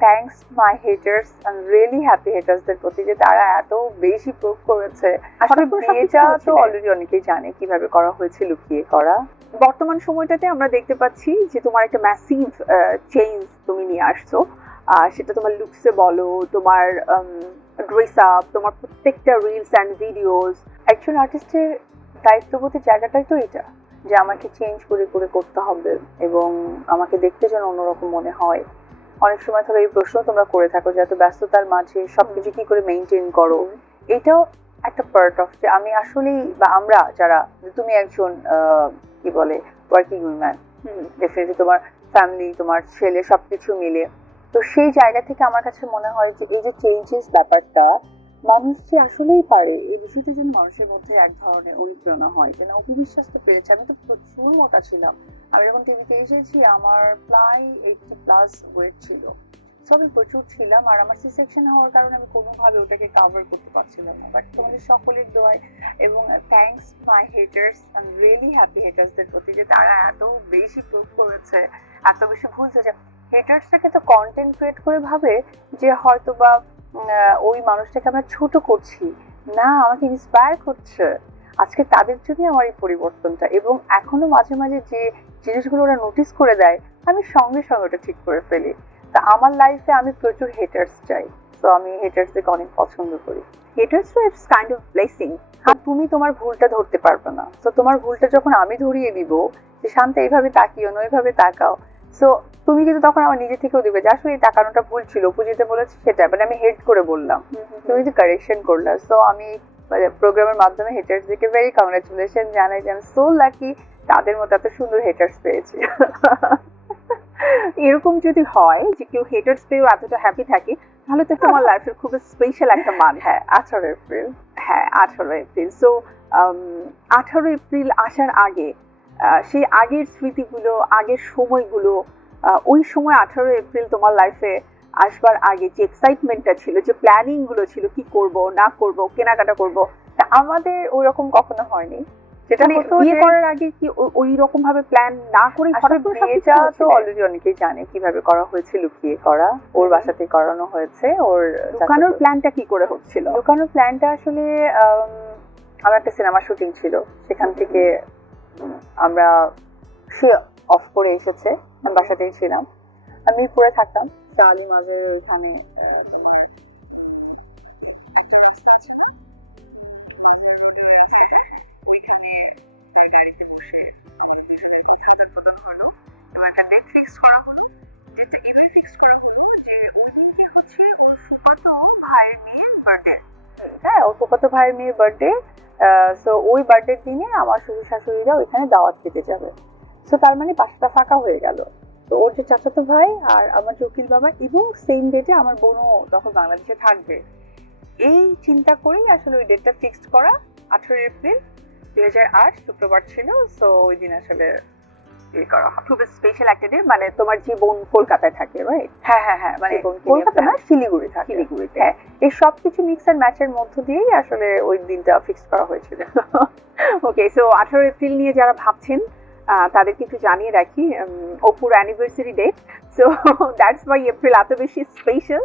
Thanks my haters I am really happy হেটার্সদের প্রতি যে তারা এত বেশি প্রুভ করেছে। আসলে বিয়েটা তো অলরেডি অনেকেই জানে কীভাবে করা হয়েছে লুকিয়ে করা। বর্তমান সময়টাতে আমরা দেখতে পাচ্ছি যে তোমার একটা ম্যাসিভ চেঞ্জ তুমি নিয়ে আসছো। আহ, সেটা তোমার লুকসে বলো তোমার ড্রেস আপ তোমার প্রত্যেকটা রিলস অ্যান্ড ভিডিওস একজন আর্টিস্টের দায়িত্ববোধের জায়গাটাই তো এটা যে আমাকে চেঞ্জ করে করে করতে হবে এবং আমাকে দেখতে যেন অন্যরকম মনে হয়। অনেক সময় ধরো এই প্রশ্ন তোমরা করে থাকো যে এত ব্যস্ততার মাঝে সবকিছু কি করে মেনটেন করো? এটাও একটা পার্ট অফ যে আমি আসলেই বা আমরা যারা তুমি একজন আহ, কি বলে ওয়ার্কিং উইম্যান ডেফিনেটলি তোমার ফ্যামিলি তোমার ছেলে সবকিছু মিলে। তো সেই জায়গা থেকে আমার কাছে মনে হয় যে এই যে চেঞ্জেস ব্যাপারটা মানুষ যে আসলেই পারে। এই বিষয়টা যেন মানুষের মধ্যে এক ধরনের অনুপ্রেরণা হয়। যেন অপবিশ্বাস তো পেরেছে আমি তো প্রচুর মোটা ছিলাম। আমি যখন টিভিতে এসেছি, আমার প্রায় এইটটি প্লাস ওয়েট ছিল। সো প্রচুর ছিলাম আর আমার সি সেকশন হওয়ার কারণে আমি কোনোভাবে ওটাকে কভার করতে পারছিলাম না। বাট তোমাদের সকলের দোয়ায় এবং thanks my haters I really happy হেটার্সদের প্রতি যে তারা এত বেশি প্রুভ করেছে, এত বেশি ভুল যে হেটার্সটাকে তো কন্টেন্ট ক্রিয়েট করে ভাবে যে হয়তো বা ওই মানুষটাকে আমরা ছোট করছি। না, আমাকে ইন্সপায়ার করছে। আজকে তাদের জন্যই আমার এই পরিবর্তনটা এবং এখনও মাঝে মাঝে যে জিনিসগুলো ওরা নোটিস করে দেয়, আমি সঙ্গে সঙ্গে ওটা ঠিক করে ফেলি। তা আমার লাইফে আমি প্রচুর হেটার্স চাই। তো আমি হেটার্সদেরকে অনেক পছন্দ করি। হেটার্স তো ইটস কাইন্ড অফ ব্লেসিং আর তুমি তোমার ভুলটা ধরতে পারবে না। তো তোমার ভুলটা যখন আমি ধরিয়ে দিব, যে শান্ত এইভাবে তাকিও না, ওইভাবে তাকাও। সো তুমি কিন্তু তখন আমার নিজে থেকেও দিবে যে আসলে তাকানোটা ভুল ছিল। যেটা বলেছে সেটা মানে আমি হেড করে বললাম। তুমি যে কারেকশন করলা। সো আমি প্রোগ্রামের মাধ্যমে হেটার্সদেরকে ভেরি কংগ্রাচুলেশন জানাই যে আমি সো লাকি তাদের মতো এত সুন্দর হেটার্স পেয়েছি। এরকম যদি হয় যে কেউ হেটার্স পেয়েও এতটা হ্যাপি থাকে তাহলে তো তোমার লাইফের খুব স্পেশাল একটা মান হ্যাঁ আঠারো এপ্রিল হ্যাঁ আঠারো এপ্রিল সো আঠারো এপ্রিল আসার আগে সেই আগের স্মৃতিগুলো আগের সময়গুলো ওই সময় আঠারো এপ্রিল তোমার লাইফে আসবার আগে যে এক্সাইটমেন্টটা ছিল যে প্ল্যানিংগুলো ছিল কি করব না করব কেনাকাটা করব তা আমাদের ওই রকম কখনো হয়নি। যেটা মানে বিয়ে করার আগে কি ওই রকম ভাবে প্ল্যান না করে হঠাৎ বিয়েটা তো অলরেডি অনেকেই জানে কীভাবে করা হয়েছে লুকিয়ে করা। ওর বাসাতে করানো হয়েছে ওর চাচাতো- প্ল্যানটা কি করে হচ্ছিল? লুকানোর প্ল্যানটা আসলে আম, আমার একটা সিনেমা শুটিং ছিল। সেখান থেকে আমরা সে অফ করে এসেছে। আমি বাসাতেই ছিলাম। আমি মিরপুরে থাকতাম। সালি মাজার ওখানে একটা রাস্তা আছে না? মাজার রোডের রাস্তাটা ওইখানে তার গাড়িতে বসে আমাদের দুজনের কথা আদান প্রদান হলো। এবং একটা ডেট ফিক্স করা হলো। এবার ফিক্স করা হলো যে ওই দিনকে হচ্ছে ওর ভাইয়ের মেয়ের বার্থডে হ্যাঁ ওর ভাইয়ের মেয়ের বার্থডে সো ওই বার্থডের দিনে আমার শ্বশুর শাশুড়িরা ওইখানে দাওয়াত খেতে যাবে। সো তার মানে বাসাটা ফাঁকা হয়ে গেল। তো ওর যে চাচাতো ভাই আর আমার যে উকিল বাবা এবং সেম ডেটে আমার বোনও তখন বাংলাদেশে থাকবে। এই চিন্তা করেই আসলে ওই ডেটটা ফিক্সড করা আঠারো এপ্রিল দুই হাজার আট শুক্রবার ছিল। সো ওই দিন আসলে ইয়ে করা হয়। খুব স্পেশাল একটা ডে মানে তোমার যে বোন কলকাতায় থাকে রাইট হ্যাঁ হ্যাঁ হ্যাঁ মানে কলকাতা না শিলিগুড়ি থাকে। শিলিগুড়িতে। হ্যাঁ এই সব কিছু মিক্স অ্যান্ড ম্যাচের মধ্য দিয়েই আসলে ওই দিনটা ফিক্স করা হয়েছিল। ওকে সো আঠারো এপ্রিল নিয়ে যারা ভাবছেন তাদেরকে একটু জানিয়ে রাখি অপুর anniversary date so that's why April এত বেশি স্পেশাল